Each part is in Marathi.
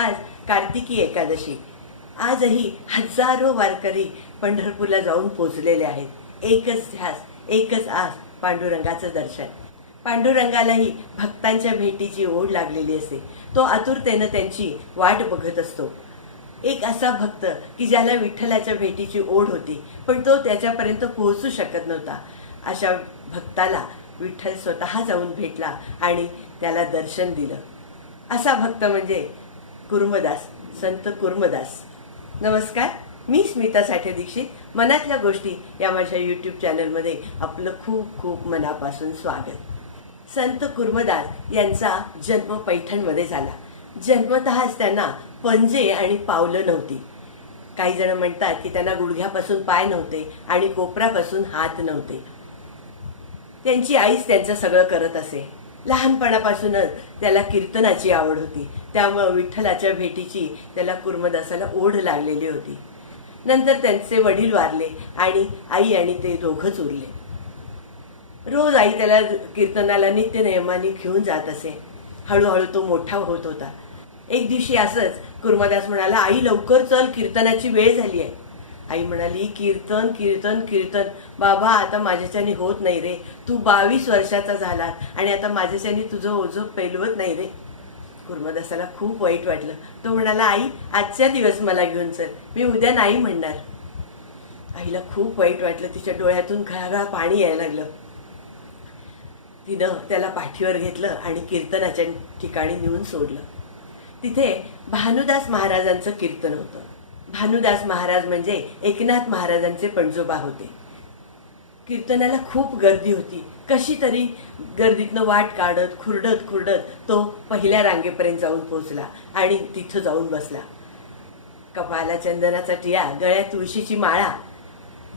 आज कार्तिकी एकादशी. आजही हजारो वारकरी पंढरपूरला जाऊन पोचलेले आहेत. एकच ध्यास एकच आस पांडुरंगाचं दर्शन. पांडुरंगालाही भक्तांच्या भेटीची ओढ लागलेली असते. तो आतुरतेनं त्यांची वाट बघत असतो. एक असा भक्त की ज्याला विठ्ठलाच्या भेटीची ओढ होती पण तो त्याच्यापर्यंत पोहोचू शकत नव्हता. अशा भक्ताला विठ्ठल स्वतः जाऊन भेटला आणि त्याला दर्शन दिलं. असा भक्त म्हणजे कुर्मदास संत कुर्मदास. नमस्कार मी स्मिता साठे दीक्षित. मनातल्या गोष्टी या माझ्या यूट्यूब चॅनलमध्ये आपलं खूप खूप मनापासून स्वागत. संत कुर्मदास यांचा जन्म पैठणमध्ये झाला. जन्मतःच त्यांना पंजे आणि पावलं नव्हती. काही जण म्हणतात की त्यांना गुडघ्यापासून पाय नव्हते आणि कोपरापासून हात नव्हते. त्यांची आईच त्यांचं सगळं करत असे. लहानपणापासूनच त्याला कीर्तनाची आवड होती. त्यामुळं विठ्ठलाच्या भेटीची त्याला कुर्मदासाला ओढ लागलेली होती. नंतर त्यांचे वडील वारले आणि आई आणि ते दोघंच उरले. रोज आई त्याला कीर्तनाला नित्य नियमाने घेऊन जात असे. हळूहळू तो मोठा होत होता. एक दिवशी असंच कुर्मदास म्हणाला आई लवकर चल कीर्तनाची वेळ झाली आहे. आई म्हणाली कीर्तन कीर्तन कीर्तन. बाबा आता माझ्याच्याने होत नाही रे. तू बावीस वर्षाचा झाला आणि आता माझ्याच्याने तुझं ओझं पेलवत नाही रे. कुर्मदासाला खूप वाईट वाटलं. तो म्हणाला आई आजच्या दिवस मला घेऊन चल. मी उद्या नाही म्हणणार. आईला खूप वाईट वाटलं. तिच्या डोळ्यातून घळाघळा पाणी यायला लागलं. तिनं त्याला पाठीवर घेतलं आणि कीर्तनाच्या ठिकाणी नेऊन सोडलं. तिथे भानुदास महाराजांचं कीर्तन होतं. भानुदास महाराज म्हणजे एकनाथ महाराजांचे पणजोबा होते. कीर्तनाला खूप गर्दी होती. कशी तरी गर्दीतनं वाट काढत खुरडत खुरडत तो पहिल्या रांगेपर्यंत जाऊन पोहोचला आणि तिथं जाऊन बसला. कपाळाला चंदनाचा टिया गळ्यात तुळशीची माळा.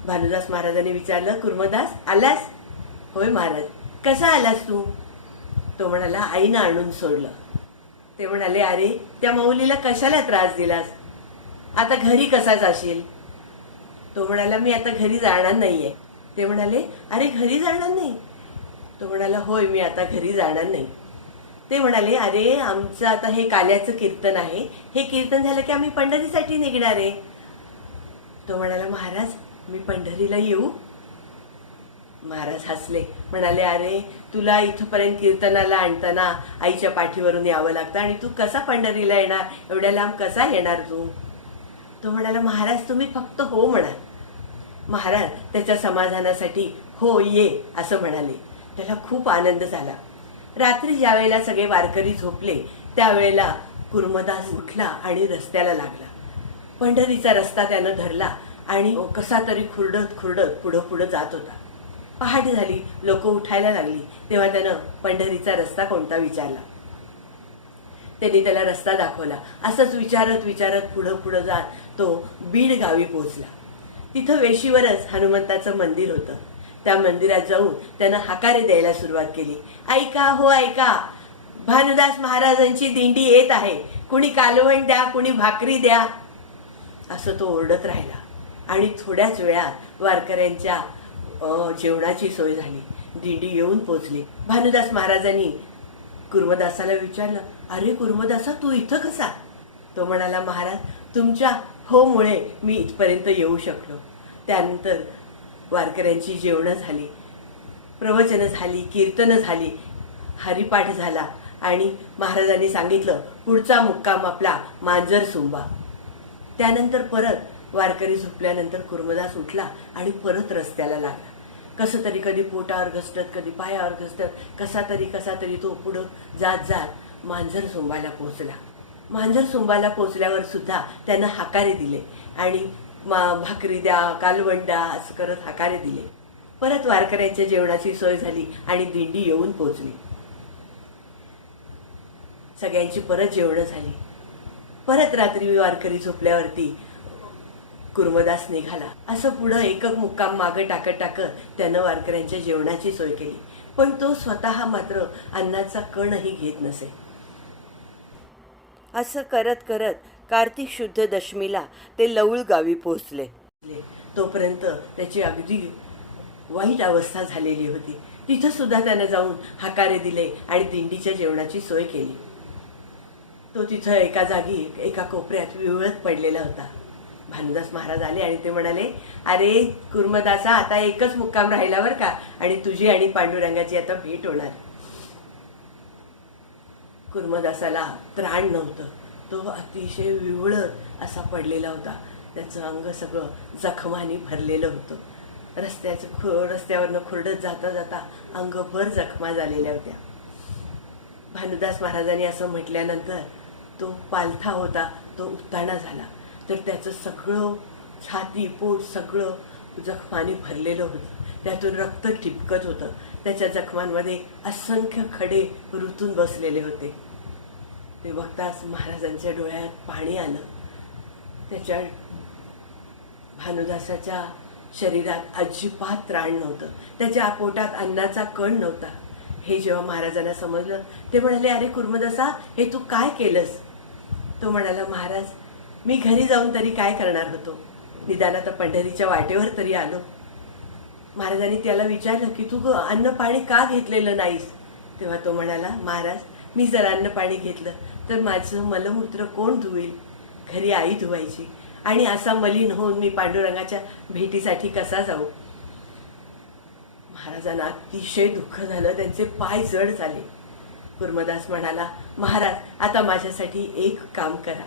भानुदास महाराजांनी विचारलं कुर्मदास आलास? होय महाराज. कसा आलास तू? तो म्हणाला आईनं आणून सोडलं. ते म्हणाले अरे त्या माऊलीला कशाला त्रास दिलास? आता घरी कसा जाशील? तो म्हणाला मी आता घरी जाणार नाहीये. ते म्हणाले अरे घरी जाणार नाही? तो म्हणाला होय मी आता घरी जाणार नाही. ते म्हणाले अरे आमचं आता हे काल्याचं कीर्तन आहे. हे कीर्तन झालं की आम्ही पंढरीसाठी निघणार आहे. तो म्हणाला महाराज मी पंढरीला येऊ? महाराज हसले म्हणाले अरे तुला इथपर्यंत कीर्तनाला आणताना आईच्या पाठीवरून यावं लागतं आणि तू कसा पंढरीला येणार? एवढ्या लांब कसा येणार तू? तो म्हणाला महाराज तुम्ही फक्त हो म्हणा. महाराज त्याच्या समाधानासाठी हो ये असं म्हणाले. त्याला खूप आनंद झाला. रात्री ज्या वेळेला सगळे वारकरी झोपले त्यावेळेला कुर्मदास उठला आणि रस्त्याला लागला. पंढरीचा रस्ता त्यानं धरला आणि कसा तरी खुरडत खुरडत पुढं पुढं जात होता. पहाटे झाली लोक उठायला लागली तेव्हा त्यानं पंढरीचा रस्ता कोणता विचारला. त्यांनी त्याला रस्ता दाखवला. असंच विचारत विचारत पुढं पुढं जात तो बीड गावी पोहोचला. तिथं वेशीवरच हनुमंताचं मंदिर होतं. त्या मंदिरात जाऊन त्यानं हाकारे द्यायला सुरुवात केली. ऐका हो ऐका. भानुदास महाराजांची दिंडी येत आहे. कुणी कालवण द्या कुणी भाकरी द्या. असं तो ओरडत राहिला. आणि थोड्याच वेळात वारकऱ्यांच्या जेवणाची सोय झाली. दिंडी येऊन पोचली भानुदास महाराजांनी कुर्मदासाला विचारलं अरे कुर्मदासा तू इथं कसा? तो म्हणाला महाराज तुमच्या हो मुळे मी इथपर्यंत येऊ शकलो. त्यानंतर वारकऱ्यांची जेवणं झाली प्रवचनं झाली कीर्तनं झाली हरिपाठ झाला आणि महाराजांनी सांगितलं पुढचा मुक्काम आपला मांजर सुंबा. त्यानंतर परत वारकरी झोपल्यानंतर कुर्मदास उठला आणि परत रस्त्याला लागला. कसं तरी कधी पोटावर घसटत कधी पायावर घसटत कसा तरी कसा तरी तो पुढं जात जात मांजर सुंबायला पोहोचला. मांजर सुंबाला पोचल्यावर सुद्धा त्यानं हाकारे दिले. आणि मा भाकरी द्या कालवंडा द्या असं करत हाकारे दिले. परत वारकऱ्यांच्या जेवणाची सोय झाली आणि दिंडी येऊन पोचली. सगळ्यांची परत जेवणं झाली. परत रात्री वारकरी झोपल्यावरती कुर्मदास निघाला. असं पुढं एकक मुक्काम मागं टाकत टाकत त्यानं वारकऱ्यांच्या जेवणाची सोय केली. पण तो स्वतः मात्र अन्नाचा कणही घेत नसे. असं करत करत कार्तिक शुद्ध दशमीला ते लवळ गावी पोहोचले. तोपर्यंत त्याची अगदी वाईट अवस्था झालेली होती. तिथं सुद्धा त्यानं जाऊन हाकारे दिले आणि दिंडीच्या जेवणाची सोय केली. तो तिथं एका जागी एका कोपऱ्यात विवळत पडलेला होता. भानुदास महाराज आले आणि ते म्हणाले अरे कुर्मदासा आता एकच मुक्काम राहिला बरं का? आणि तुझी आणि पांडुरंगाची आता भेट होणार. कुर्मदासाला त्राण नव्हतं. तो अतिशय विवळत असा पडलेला होता. त्याचं अंग सगळं जखमाने भरलेलं होतं. रस्त्याचं खु रस्त्यावरनं खुरडत जाता जाता अंगभर जखमा झालेल्या होत्या. भानुदास महाराजांनी असं म्हटल्यानंतर तो पालथा होता तो उत्ताना झाला. तर त्याचं सगळं छाती पोट सगळं जखमाने भरलेलं होतं. त्यातून रक्त ठिपकत होतं. त्याच्या जखमांमध्ये असंख्य खडे रुतून बसलेले होते. ते बघताच महाराजांच्या डोळ्यात पाणी आलं. त्याच्या भानुदासाच्या शरीरात अजिबात त्राण नव्हतं. त्याच्या पोटात अन्नाचा कण नव्हता. हे जेव्हा महाराजांना समजलं ते म्हणाले अरे कुर्मदासा हे तू काय केलंस? तो म्हणाला महाराज मी घरी जाऊन तरी काय करणार होतो? निदान आता पंढरीच्या वाटेवर तरी आलो. महाराजांनी त्याला विचारलं की तू अन्न पाणी का घेतलेलं नाहीस? तेव्हा तो म्हणाला महाराज मी जर अन्न पाणी घेतलं तर माझं मलमूत्र कोण धुईल घरी आई धुवायची आणि असा मलिन होऊन मी पांडुरंगाच्या भेटीसाठी कसा जाऊ? महाराजांना अतिशय दुःख झालं त्यांचे पाय जड झाले. कुर्मदास म्हणाला महाराज आता माझ्यासाठी एक काम करा.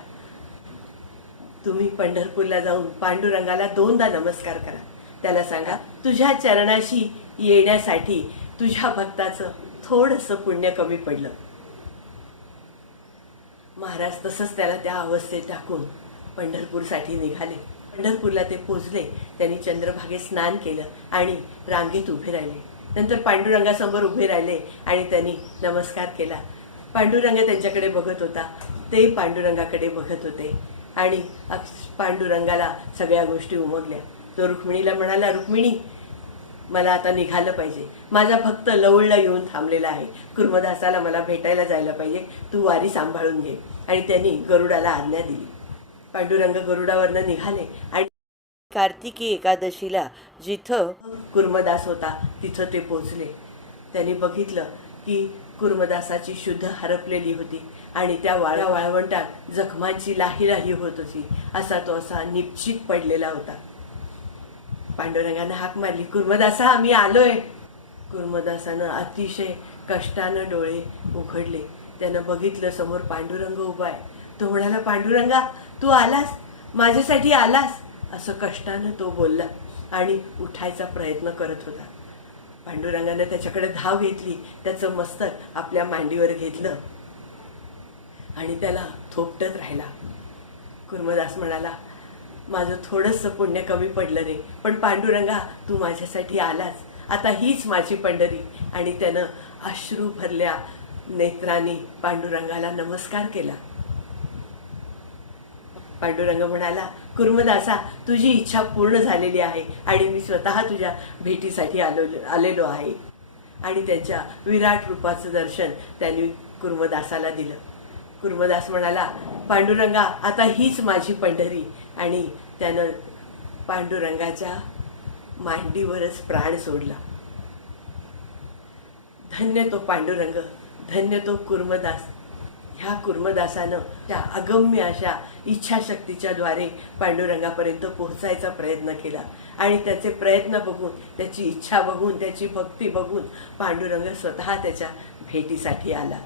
तुम्ही पंढरपूरला जाऊन पांडुरंगाला दोनदा नमस्कार करा. त्याला सांगा तुझ्या चरणाशी येण्यासाठी तुझ्या भक्ताचं थोडंसं पुण्य कमी पडलं. महाराज तसंच त्याला त्या अवस्थेत टाकून पंढरपूरसाठी निघाले. पंढरपूरला ते पोचले त्यांनी चंद्रभागे स्नान केलं आणि रांगेत उभे राहिले. नंतर पांडुरंगासमोर उभे राहिले आणि त्यांनी नमस्कार केला. पांडुरंग त्यांच्याकडे बघत होता ते पांडुरंगाकडे बघत होते आणि पांडुरंगाला सगळ्या गोष्टी उमगल्या. तो रुक्मिणीला म्हणाला रुक्मिणी मला आता निघालं पाहिजे. माझा भक्त लवळला येऊन थांबलेला आहे. कुर्मदासाला मला भेटायला जायला पाहिजे. तू वारी सांभाळून घे. आणि त्यांनी गरुडाला आज्ञा दिली. पांडुरंग गरुडावरनं निघाले आणि कार्तिकी एकादशीला जिथं कुर्मदास होता तिथं ते पोचले त्यांनी बघितलं की कुर्मदासाची शुद्ध हरपलेली होती आणि त्या वाळा वाळवंटात जखमांची लाही लाही होत होती. असा तो असा निश्चित पडलेला होता. पांडुरंगानं हाक मारली. कुर्मदासा आम्ही आलोय. कुर्मदासानं अतिशय कष्टानं डोळे उघडले. त्यानं बघितलं समोर पांडुरंग उभा आहे. तो म्हणाला पांडुरंगा तू आलास? माझ्यासाठी आलास? असं कष्टानं तो बोलला आणि उठायचा प्रयत्न करत होता. पांडुरंगानं त्याच्याकडे धाव घेतली. त्याचं मस्तक आपल्या मांडीवर घेतलं आणि त्याला थोपटत राहिला. कुर्मदास म्हणाला माझं थोडंसं पुण्य कमी पडलं रे पण पांडुरंगा तू माझ्यासाठी आलाच आता हीच माझी पंढरी. आणि त्यानं अश्रू भरल्या नेत्रांनी पांडुरंगाला नमस्कार केला. पांडुरंग म्हणाला कुर्मदासा तुझी इच्छा पूर्ण झालेली आहे आणि मी स्वतः तुझ्या भेटीसाठी आलो आलेलो आहे. आणि त्यांच्या विराट रूपाचं दर्शन त्यांनी कुर्मदासाला दिलं. कुर्मदास म्हणाला पांडुरंगा आता हीच माझी पंढरी. आणि त्यानं पांडुरंगाच्या मांडीवरच प्राण सोडला. धन्य तो पांडुरंग धन्य तो कुर्मदास. ह्या कुर्मदासानं त्या अगम्य अशा इच्छाशक्तीच्या द्वारे पांडुरंगापर्यंत पोहोचायचा प्रयत्न केला. आणि त्याचे प्रयत्न बघून त्याची इच्छा बघून त्याची भक्ती बघून पांडुरंग स्वतः त्याच्या भेटीसाठी आला.